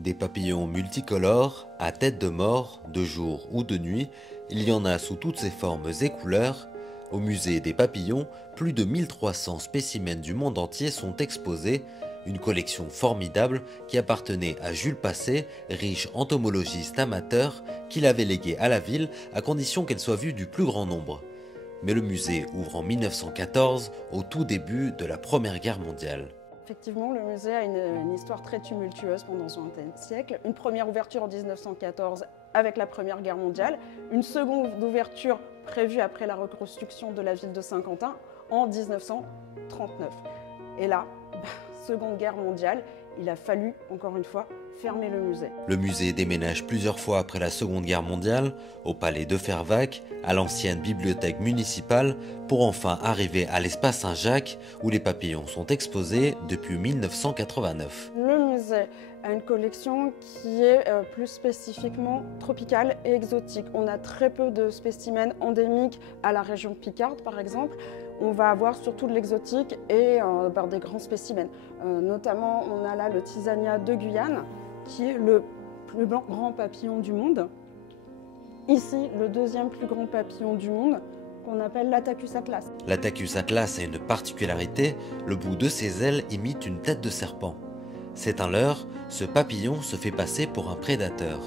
Des papillons multicolores, à tête de mort, de jour ou de nuit, il y en a sous toutes ses formes et couleurs. Au musée des papillons, plus de 1300 spécimens du monde entier sont exposés, une collection formidable qui appartenait à Jules Passet, riche entomologiste amateur, qui l'avait léguée à la ville à condition qu'elle soit vue du plus grand nombre. Mais le musée ouvre en 1914, au tout début de la Première Guerre mondiale. Effectivement, le musée a une histoire très tumultueuse pendant ce XXe siècle. Une première ouverture en 1914 avec la Première Guerre mondiale, une seconde ouverture prévue après la reconstruction de la ville de Saint-Quentin en 1939. Et là, Seconde Guerre mondiale, il a fallu, encore une fois, fermer le musée. Le musée déménage plusieurs fois après la Seconde Guerre mondiale, au palais de Fervaques, à l'ancienne bibliothèque municipale, pour enfin arriver à l'espace Saint-Jacques, où les papillons sont exposés depuis 1989. Le musée a une collection qui est plus spécifiquement tropicale et exotique. On a très peu de spécimens endémiques à la région Picarde, par exemple. On va avoir surtout de l'exotique et des grands spécimens. Notamment, on a là le Thysania de Guyane, qui est le plus grand papillon du monde. Ici, le deuxième plus grand papillon du monde, qu'on appelle l'Attacus atlas. L'Attacus atlas a une particularité, le bout de ses ailes imite une tête de serpent. C'est un leurre, ce papillon se fait passer pour un prédateur,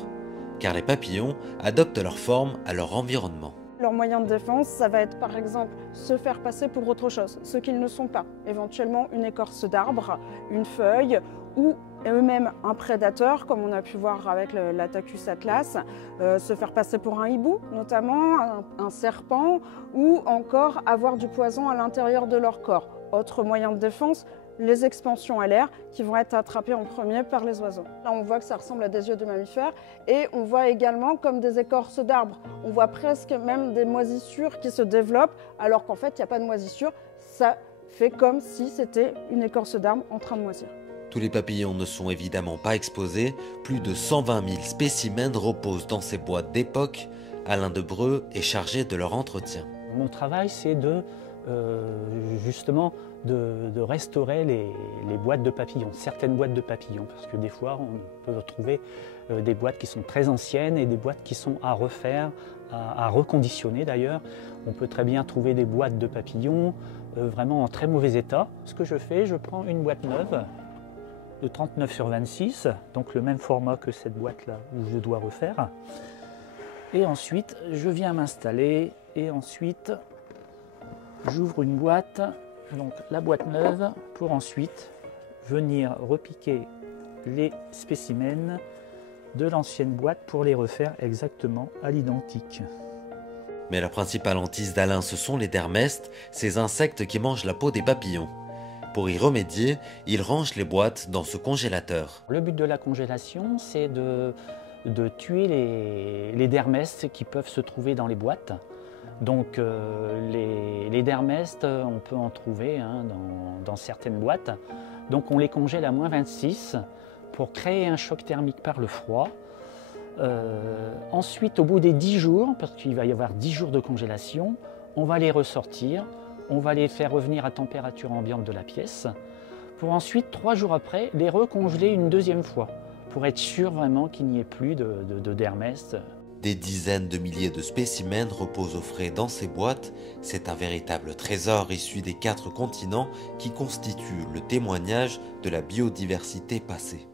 car les papillons adoptent leur forme à leur environnement. Leur moyen de défense, ça va être par exemple se faire passer pour autre chose, ce qu'ils ne sont pas. Éventuellement une écorce d'arbre, une feuille ou eux-mêmes un prédateur, comme on a pu voir avec l'Attacus atlas, se faire passer pour un hibou notamment, un serpent, ou encore avoir du poison à l'intérieur de leur corps. Autre moyen de défense, les expansions à l'air qui vont être attrapées en premier par les oiseaux. Là, on voit que ça ressemble à des yeux de mammifères et on voit également comme des écorces d'arbres. On voit presque même des moisissures qui se développent alors qu'en fait, il n'y a pas de moisissure. Ça fait comme si c'était une écorce d'arbre en train de moisir. Tous les papillons ne sont évidemment pas exposés. Plus de 120 000 spécimens reposent dans ces boîtes d'époque. Alain Debreu est chargé de leur entretien. Mon travail, c'est justement de restaurer les boîtes de papillons, certaines boîtes de papillons, parce que des fois on peut retrouver des boîtes qui sont très anciennes et des boîtes qui sont à refaire, à reconditionner d'ailleurs. On peut très bien trouver des boîtes de papillons vraiment en très mauvais état. Ce que je fais, je prends une boîte neuve de 39/26, donc le même format que cette boîte-là où je dois refaire. Et ensuite, je viens m'installer et ensuite j'ouvre une boîte, donc la boîte neuve, pour ensuite venir repiquer les spécimens de l'ancienne boîte pour les refaire exactement à l'identique. Mais la principale hantise d'Alain, ce sont les dermestes, ces insectes qui mangent la peau des papillons. Pour y remédier, il range les boîtes dans ce congélateur. Le but de la congélation, c'est de tuer les dermestes qui peuvent se trouver dans les boîtes. Donc les dermestes, on peut en trouver dans certaines boîtes. Donc on les congèle à -26 pour créer un choc thermique par le froid. Ensuite, au bout des 10 jours, parce qu'il va y avoir 10 jours de congélation, on va les ressortir, on va les faire revenir à température ambiante de la pièce, pour ensuite, 3 jours après, les recongeler une deuxième fois, pour être sûr vraiment qu'il n'y ait plus de dermestes. Des dizaines de milliers de spécimens reposent au frais dans ces boîtes. C'est un véritable trésor issu des 4 continents qui constitue le témoignage de la biodiversité passée.